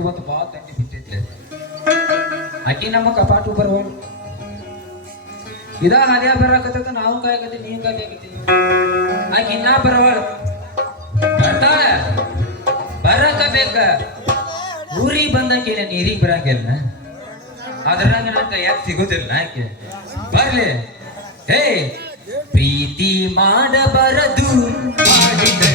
ಇವತ್ತು ಬಾಳ ತಂಡಿ ಬಿಟ್ಟೈತಿ ಅಕ್ಕಿ ನಮ್ಮ ಕಪಾಟು ಬರವಲ್ ಇದ ಹಾದ್ಯಾ ಬರಾಕತ್ತ ನಾವು ಕಾಯಕತ್ತಿ ನೀವ್ ಕಾಯಕತ್ತಿ ಆಕಿ ಇನ್ನ ಬರವಳ ಬರ್ತಾಳ ಬರಕ ಬೇಕ ಊರಿಗೆ ಬಂದಂಗಿಲ್ಲ ನೀರಿಗೆ ಬರಂಗಿಲ್ಲ ಅದ್ರಾಗ ನಂಗ ಯಾಕೆ ಸಿಗೋದಿಲ್ಲ ಆಕೆ ಬರ್ಲಿ ಹೇ ಪ್ರೀತಿ ಮಾಡಬಾರದು ಮಾಡಿದರೆ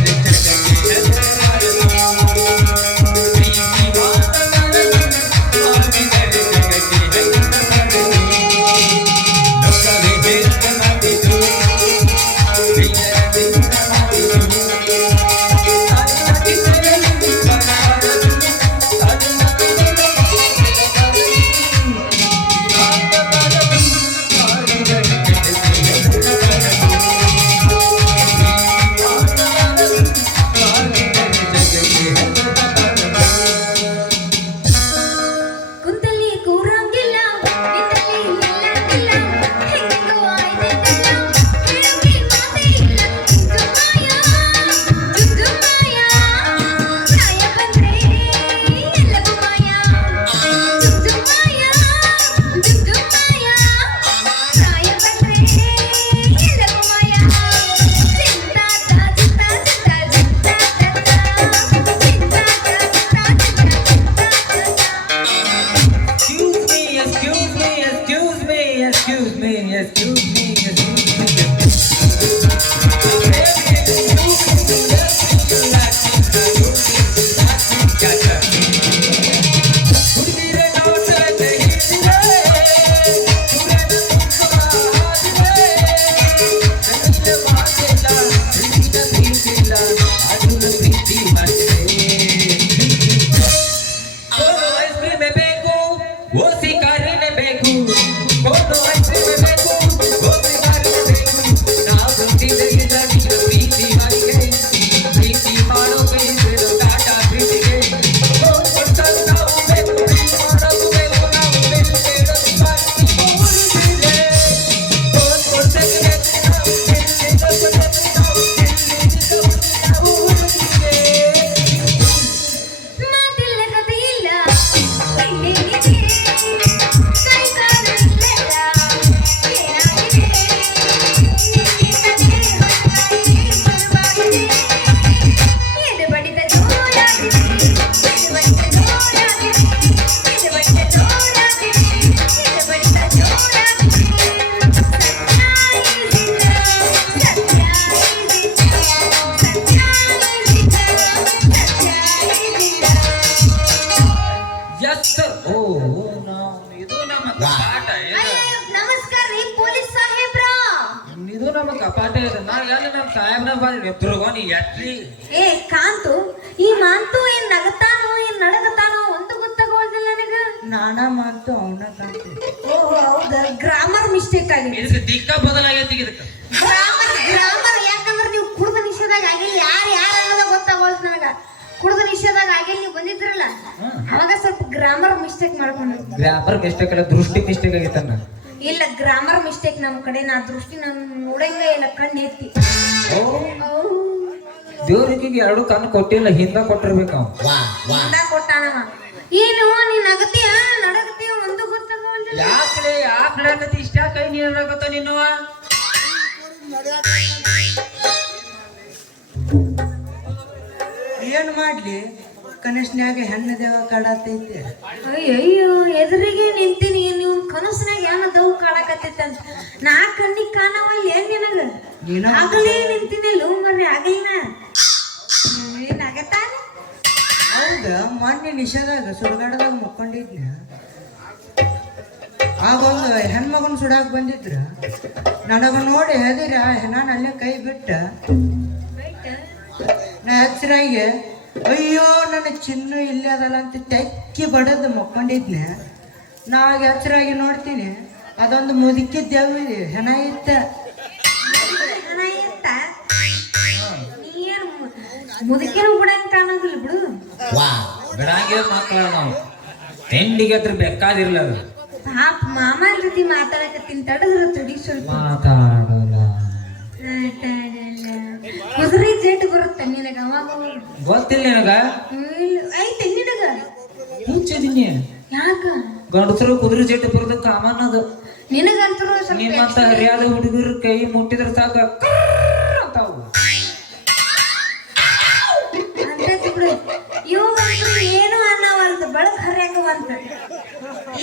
ಏ ಕಾಂತು ಈ ಮಾಂತು ಏನ್ ನಗತಾನೋ ಏನ್ ನಡಗತಾನೋ ಒಂದು ಗೊತ್ತಾಗೋದಿಲ್ಲ ನನಗ ನಾನ ಮಾಂತು ಅವನ ಕಾಂತು ಓ ಹೌದಾ ಗ್ರಾಮರ್ ಮಿಸ್ಟೇಕ್ ಆಗಿದೆ ಇದಕ್ಕೆ ದಿಕ್ಕ ಬದಲಾಗೈತಿ ಇದಕ್ಕೆ ಗ್ರಾಮರ್ ಯಾಕಂದ್ರೆ ನೀವು ಕುಡ್ದ ನಿಷೇಧಾಗ ಆಗಿಲ್ಲ ಯಾರು ಅನ್ನೋದ ಗೊತ್ತಾಗೋದು ನನಗ ಕುಡ್ದ ನಿಷೇಧಾಗ ಆಗಿಲ್ಲ ನೀವು ಬಂದಿದ್ರಲ್ಲ ಅವಾಗ ಸ್ವಲ್ಪ ಗ್ರಾಮರ್ ಮಿಸ್ಟೇಕ್ ಮಾಡ್ಕೊಂಡು ಗ್ರಾಮರ್ ಮಿಸ್ಟೇಕ್ ಅಲ್ಲ ದೃಷ್ಟಿ ಮಿಸ್ಟೇಕ್ ಆಗೈತನ್ನ ಇಲ್ಲ ಗ್ರಾಮರ್ ಮಿಸ್ಟೇಕ್ ನಮ್ಮ ಕಡೆ ನಾ ದೃಷ್ಟಿ ನಾನು ನೋಡಂಗೇ ಇಲ್ಲ ಕಣ್ಣು ಎತ್ತಿ ದೇವ್ರಿಗೆ ಎರಡು ಕಣ್ಣು ಕೊಟ್ಟಿಲ್ಲ ಹಿಂದ ಕೊಟ್ಟಿರ್ಬೇಕು ಹಿಂದ ಕೊಟ್ಟಾನವ ಏನು ನೀನ್ ನಗತೀಯ ನಡಗತೀಯ ಒಂದು ಗೊತ್ತಾಗೋದಿಲ್ಲ ಯಾಕೆ ಬಿಡಾಕತ್ತಿ ಇಷ್ಟ ಕೈ ನೀರಾಗತ್ತ ನಿನ್ನವ ಏನ್ ಮಾಡ್ಲಿ ಕನಸ್ನ್ಯಾಗ ಹೆಣ್ಣು ದೇವ ಕಾಡತೈತಿ. ಅಯ್ಯಯ್ಯೋ ಎದುರಿಗೆ ನಿಂತೀನಿ ನೀವು ಕನಸ್ನಾಗ ಏನ ದವ್ ಕಾಡಕತ್ತೈತಂತ ನಾ ಕಣ್ಣಿಗೆ ಕಾಣವಲ್ಲ ಏನ್ ನಿನಗ ನೀನ ಆಗಲೇ ನಿಂತೀನಿ ಲವ್ ಮರ್ರಿ ಆಗಲಿನ ಏನಾಗತ್ತ ಹೌದ ಮೊನ್ನೆ ನಿಷೇಧಾಗ ಸುಡುಗಾಡದಾಗ ಮುಕ್ಕೊಂಡಿದ್ನ. ಆಗೊಂದು ಹೆಣ್ಮಗನ್ ಸುಡಾಕ್ ಬಂದಿದ್ರ ನನಗ ನೋಡಿ ಹೆದಿರ ನಾನು ಅಲ್ಲೇ ಕೈ ಬಿಟ್ಟ ನಾ ಹಚ್ಚರಾಗಿ ಅಯ್ಯೋ ನನ್ನ ಚಿನ್ನು ಇಲ್ಲೇ ಅದಲ್ಲ ಅಂತ ತೆಕ್ಕಿ ಬಡದ್ ಮುಕ್ಕೊಂಡಿದ್ನೆ. ನಾವಾಗ ಹಚ್ಚರಾಗಿ ನೋಡ್ತೀನಿ ಅದೊಂದು ಮುದುಕಿ ದೇವಿ ಹೆಣ ಇತ್ತ. ಹಣ ಇತ್ತ ನೀನು ಮುದುಕಿನ ಬಿಡಂಗ್ ಕಾಣೋದಿಲ್ಲ ಬಿಡು. ವಾ ಬಿಡಂಗಿಲ್ಲ ಮಕ್ಕಳ ನಾವು ತಿಂಡಿಗೆ ಹತ್ರ ಬೇಕಾದಿರ್ಲ ಅದು ಪಾಪ ಮಾಮನ ಜೊತೆ ಮಾತಾಡಕತ್ತೀನಿ ತಡದ್ರ ತುಡಿ ಸ್ವಲ್ಪ ಮಾತಾಡಲ್ಲ ಕುದುರೆ ಜೇಟ್ ಬರುತ್ತೆ ನಿನಗ ಅವಾಗ ಗೊತ್ತಿಲ್ಲ ನಿನಗ ಐತೆ ನಿನಗ ಹುಚ್ಚಿದೀನಿ ಯಾಕ ಗಂಡಸರು ಕುದುರೆ ಜೆಟ್ ಬರೋದು ಕಾಮನ್ ಅದು ನಿನಗಂತರೂ ಸ್ವಲ್ಪ ನಿಮ್ಮಂತ ಹರಿಯಾದ ಹುಡುಗರು ಕೈ ಮುಟ್ಟಿದ್ರೆ ಸಾಕ ಅಂತಾವು ಅಂತೈತಿ ಬಿಡು ಇವು ಏನು ಅನ್ನವಲ್ತ ಬಳಕ್ ಹರ್ಯಾಕವಂತ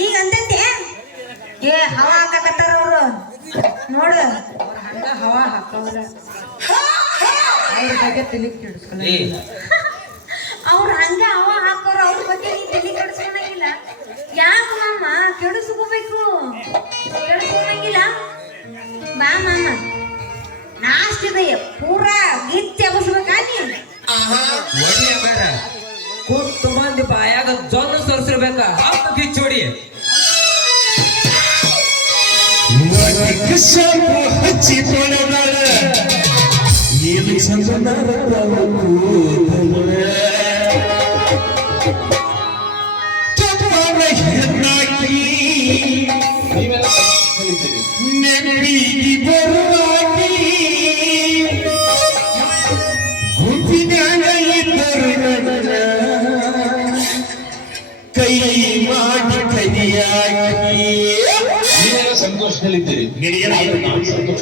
ಈಗ ಅಂತೈತಿ ಏ ಹವಾ ಹಾಕಕತ್ತಾರ ಅವ್ರು ನೋಡು ಅವ್ರ ಹಂಗ ಹವಾ ಹಾಕವ್ರ ಅವ್ರ ಬಗ್ಗೆ ತಲೆ ಕೆಡಿಸ್ಕೊಳ್ಳ. ಏ ಅವ್ರ ಹಂಗ ಹವಾ ಹಾಕೋರು ಅವ್ರ ಬಗ್ಗೆ ನೀ ತಲೆ ಕೆಡಿಸ್ಕೊಳಂಗಿಲ್ಲ. ಯಾಕ ಮಾಮ ಕೆಡಿಸ್ಕೋಬೇಕು ಕೆಡಿಸ್ಕೊಳಂಗಿಲ್ಲ ಬಾ ಮಾಮ ನಾಷ್ಟಿದೆಯ ಪೂರಾ ಗಿಚ್ಚಿ ಅಬಸ್ಬೇಕಾ ನೀ ಒಳ್ಳೆ ಬೇಡ ಕೂತು ಮಂದಿ ಬಾಯಾಗ ಜೊಲ್ಲು ಸರಿಸಿರ್ಬೇಕ ಹಬ್ಬ ಕಿಚ್ಚೋಡಿ ಹಚ್ಚಿಕೊಳ್ಳಬಾರ ಏನು ಚಂದನ ನೆನಪಿಗೆ ಬರುವಾಗಿ ಗುಂಪಿನಾಗ ಇದ್ದರು ಕೈ ಮಾಡಿ ಕೈಯಾಗಿ ಸಂತೋಷದಲ್ಲಿದ್ದೀರಿ ನಿನಗೇನಾದ್ರೂ ನಾನು ಸಂತೋಷ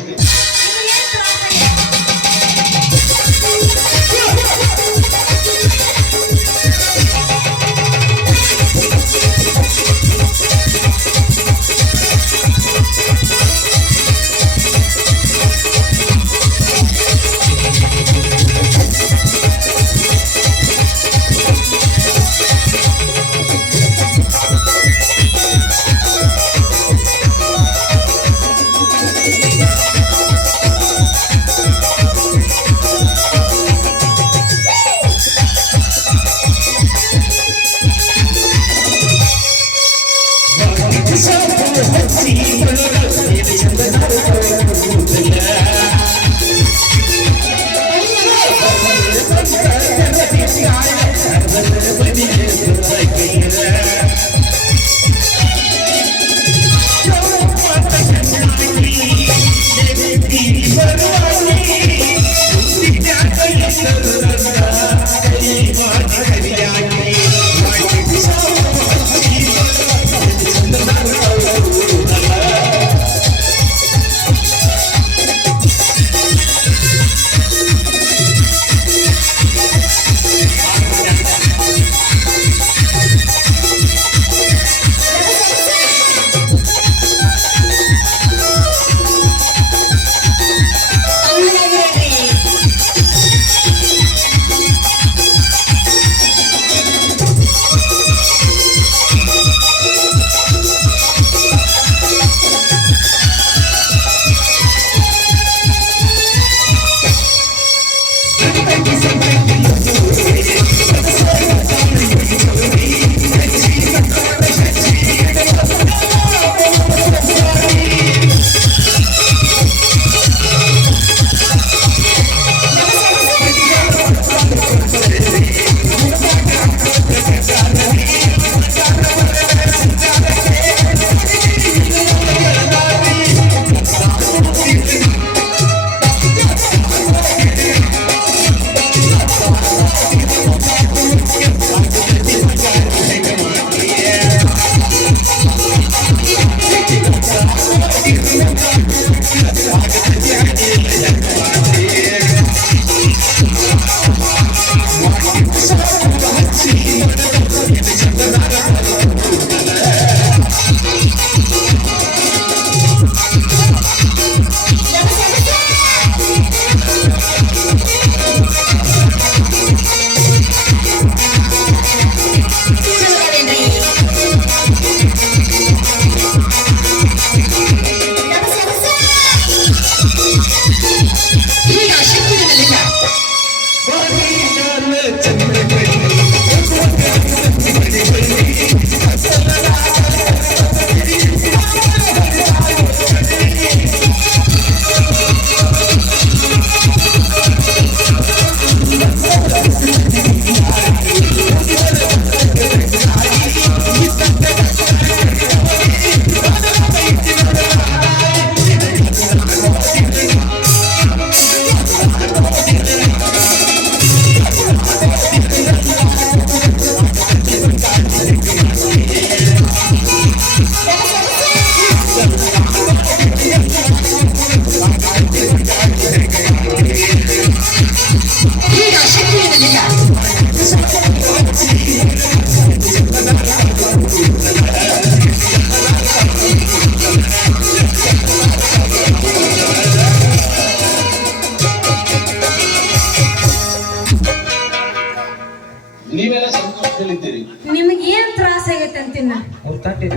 ಅವ್ರು ತಂಡಿ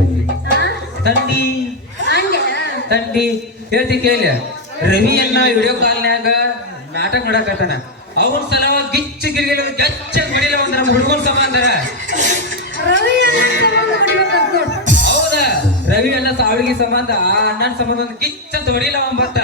ಹಾ? ತಂಡಿ ಹಂಗೆ ತಂಡಿ ಹೇಳ್ತಿ ಕೇಳಿ ರವಿಯನ್ನ ವಿಡಿಯೋ ಕಾಲ್ನ್ಯಾಗ ನಾಟಕ ಮಾಡಕತ್ತಾನ ಅವನ ಸಲವಾಗಿ ಗಿಚ್ಚ ಗಿರಿಗಿಲ್ಲ ಗಚ್ಚ ಹೊಡಿಲ್ಲ ಒಂದ್ ನಮ್ಮ ಹುಡುಗನ ಸಂಬಂಧರ ರವಿ ಹೊಡಿಬೇಕಂತ ನೋಡು. ಹೌದಾ ರವಿ ಅನ್ನ ಸಾವಿಗೆ ಸಂಬಂಧ ಆ ಅಣ್ಣನ ಸಂಬಂಧ ಒಂದು ಗಿಚ್ಚ ಅಂತ ಹೊಡಿಲ್ಲ ಅವನ್ ಬತ್ತ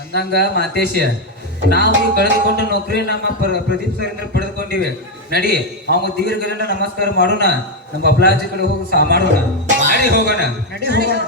ಅಂದಂಗ ಮಾತೇಶ ನಾವು ಈ ಕಳೆದುಕೊಂಡು ನೌಕರಿ ನಮ್ಮ ಪ್ರದೀಪ್ ಸರ್ ಪಡೆದುಕೊಂಡಿವೆ ನಡಿ ಅವಂಗ ದೀರ್ಘ ನಮಸ್ಕಾರ ಮಾಡೋಣ ನಮ್ಮ ಅಪ್ಲಾಜಿ ಕಡೆ ಹೋಗಿ ಮಾಡೋಣ ಮಾಡಿ ಹೋಗೋಣ ನಡಿ ಹೋಗೋಣ.